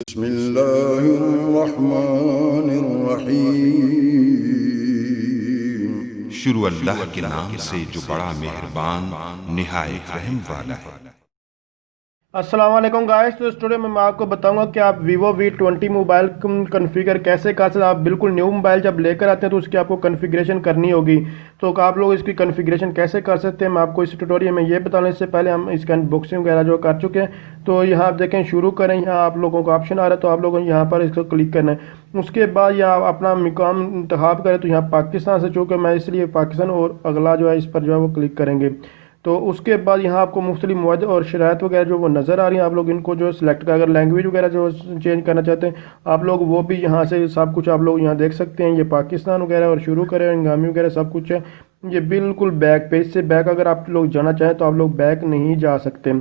बिस्मिल्लाहिर्रहमानिर्रहीम। शुरू अल्लाह के नाम से जो बड़ा मेहरबान निहायत रहम वाला है। अस्सलाम वालेकुम गाइस। तो इस वीडियो में मैं आपको बताऊंगा कि आप Vivo V20 मोबाइल कॉन्फ़िगर कैसे कर सकते हैं। आप बिल्कुल न्यू मोबाइल जब लेकर आते हैं तो उसकी आपको कॉन्फ़िगरेशन करनी होगी। तो आप लोग इसकी कॉन्फ़िगरेशन कैसे कर सकते हैं मैं आपको इस ट्यूटोरियल में ये बताने से पहले हम इसका अनबॉक्सिंग वगैरह जो कर चुके हैं। तो यहाँ आप देखें शुरू करें, यहाँ आप लोगों को ऑप्शन आ रहा है तो आप लोगों को यहाँ पर इसको क्लिक करना है। उसके बाद यहाँ अपना मुकाम इंतखाब करें तो यहाँ पाकिस्तान से, चूँकि मैं इसलिए पाकिस्तान और अगला जो है इस पर जो है वो क्लिक करेंगे। तो उसके बाद यहाँ आपको मुख्तलिफ मौद और शराइत वगैरह जो वो नज़र आ रही हैं, आप लोग इनको जो सिलेक्ट कर, अगर लैंग्वेज वगैरह जो चेंज करना चाहते हैं आप लोग वो भी यहाँ से सब कुछ आप लोग यहाँ देख सकते हैं। ये पाकिस्तान वगैरह और शुरू करें इंगामी वगैरह सब कुछ है। ये बिल्कुल बैक पेज से बैक अगर आप लोग जाना चाहें तो आप लोग बैक नहीं जा सकते।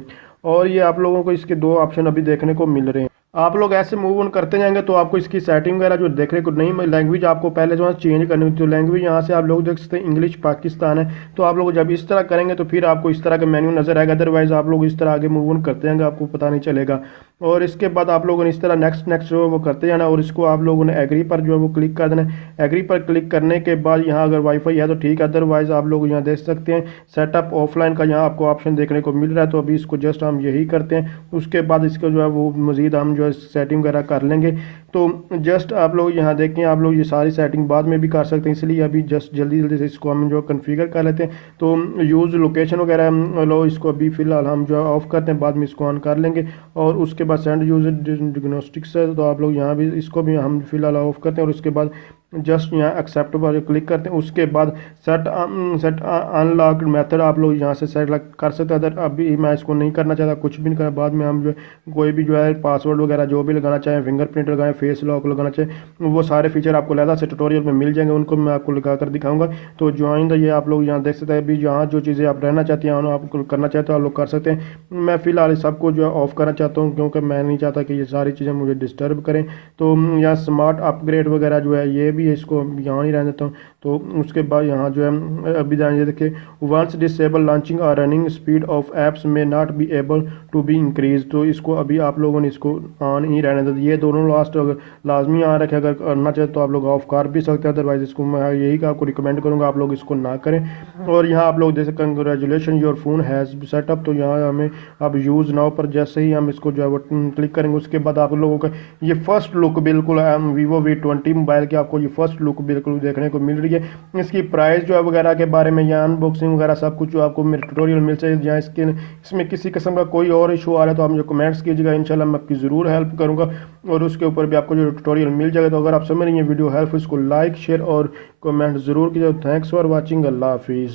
और ये आप लोगों को इसके दो ऑप्शन अभी देखने को मिल रहे हैं। आप लोग ऐसे मूव ऑन करते जाएंगे तो आपको इसकी सेटिंग वगैरह जो देखने को नई लैंग्वेज आपको पहले जो है चेंज करनी होती है। तो लैंग्वेज यहाँ से आप लोग देख सकते हैं इंग्लिश पाकिस्तान है। तो आप लोग जब इस तरह करेंगे तो फिर आपको इस तरह का मेन्यू नजर आएगा, अदरवाइज आप लोग इस तरह आगे मूव ऑन करते जाएंगे आपको पता नहीं चलेगा। और इसके बाद आप लोगों ने इस तरह नेक्स्ट नेक्स्ट जो है वो करते जाना और इसको आप लोगों ने एग्री पर जो है वो क्लिक कर देना। एग्री पर क्लिक करने के बाद यहाँ अगर वाईफाई है तो ठीक है, अदरवाइज आप लोग यहाँ देख सकते हैं सेटअप ऑफलाइन का यहाँ आपको ऑप्शन देखने को मिल रहा है। तो अभी इसको जस्ट हम यही करते हैं, उसके बाद इसको जो है वो मज़ीद हम जो है सेटिंग वगैरह कर लेंगे। तो जस्ट आप लोग यहाँ देखें, आप लोग ये सारी सेटिंग बाद में भी कर सकते हैं, इसलिए अभी जस्ट जल्दी जल्दी से इसको हम जो कॉन्फ़िगर कर लेते हैं। तो यूज़ लोकेशन वगैरह लो, इसको अभी फ़िलहाल हम जो है ऑफ़ करते हैं, बाद में इसको ऑन कर लेंगे। और उसके बाद सेंड यूज़र डिग्नोस्टिक्स है तो आप लोग यहाँ भी इसको भी हम फ़िलहाल ऑफ़ करते हैं। और उसके बाद जस्ट यहाँ एक्सेप्ट पर क्लिक करते हैं। उसके बाद सेट अनलॉक्ड मेथड आप लोग यहाँ से सेलेक्ट कर सकते हैं। अगर अभी मैं इसको नहीं करना चाहता, कुछ भी नहीं करना, बाद में हम जो कोई भी जो है पासवर्ड वगैरह जो भी लगाना चाहें, फिंगरप्रिंट लगाएं, फेस लॉक लगाना चाहें, वो सारे फीचर आपको अलग से ट्यूटोरियल में मिल जाएंगे, उनको मैं आपको लगा कर दिखाऊंगा। तो ज्वाइन द ये आप लोग यहाँ देख सकते हैं। अभी यहाँ जो चीज़ें आप रहना चाहती हैं आप करना चाहते हो आप लोग कर सकते हैं। मैं फ़िलहाल सबको जो है ऑफ़ करना चाहता हूँ क्योंकि मैं नहीं चाहता कि ये सारी चीज़ें मुझे डिस्टर्ब करें। तो यहाँ स्मार्ट अपग्रेड वगैरह जो है ये भी है, इसको यहाँ ही रहने देता हूँ। तो उसके बाद यहाँ जो है अभी ये देखिए, वंस डिसेबल लॉन्चिंग और रनिंग स्पीड ऑफ एप्स में not be able to be increase. तो इसको अभी आप लोगों ने इसको ऑन ही रहने देते, ये दोनों लास्ट अगर लाजमी ऑन रखे, अगर करना चाहे तो आप लोग ऑफ कर भी सकते हैं, अदरवाइज इसको मैं यही आपको रिकमेंड करूँगा आप लोग इसको ना करें। और यहाँ आप लोग जैसे congratulation your phone has setup, तो यहाँ हमें अब यूज़ नाउ पर जैसे ही हम इसको जो है वो क्लिक करेंगे उसके बाद आप लोगों का ये फर्स्ट लुक बिल्कुल Vivo V20 मोबाइल की आपको ये फर्स्ट लुक बिल्कुल देखने को मिल रही है। इसकी प्राइस जो है वगैरह के बारे में या अनबॉक्सिंग वगैरह सब कुछ जो आपको मेरे ट्यूटोरियल मिल जाए। या इसमें किसी किस्म का कोई और इशू आ रहा है तो आप मुझे कमेंट्स कीजिएगा, इंशाल्लाह मैं आपकी ज़रूर हेल्प करूँगा और उसके ऊपर भी आपको जो ट्यूटोरियल मिल जाएगा। तो अगर आप समझ रही हैं वीडियो हेल्प, इसको लाइक शेयर और कमेंट ज़रूर कीजिए। Thanks for watching. अल्लाह हाफिज़।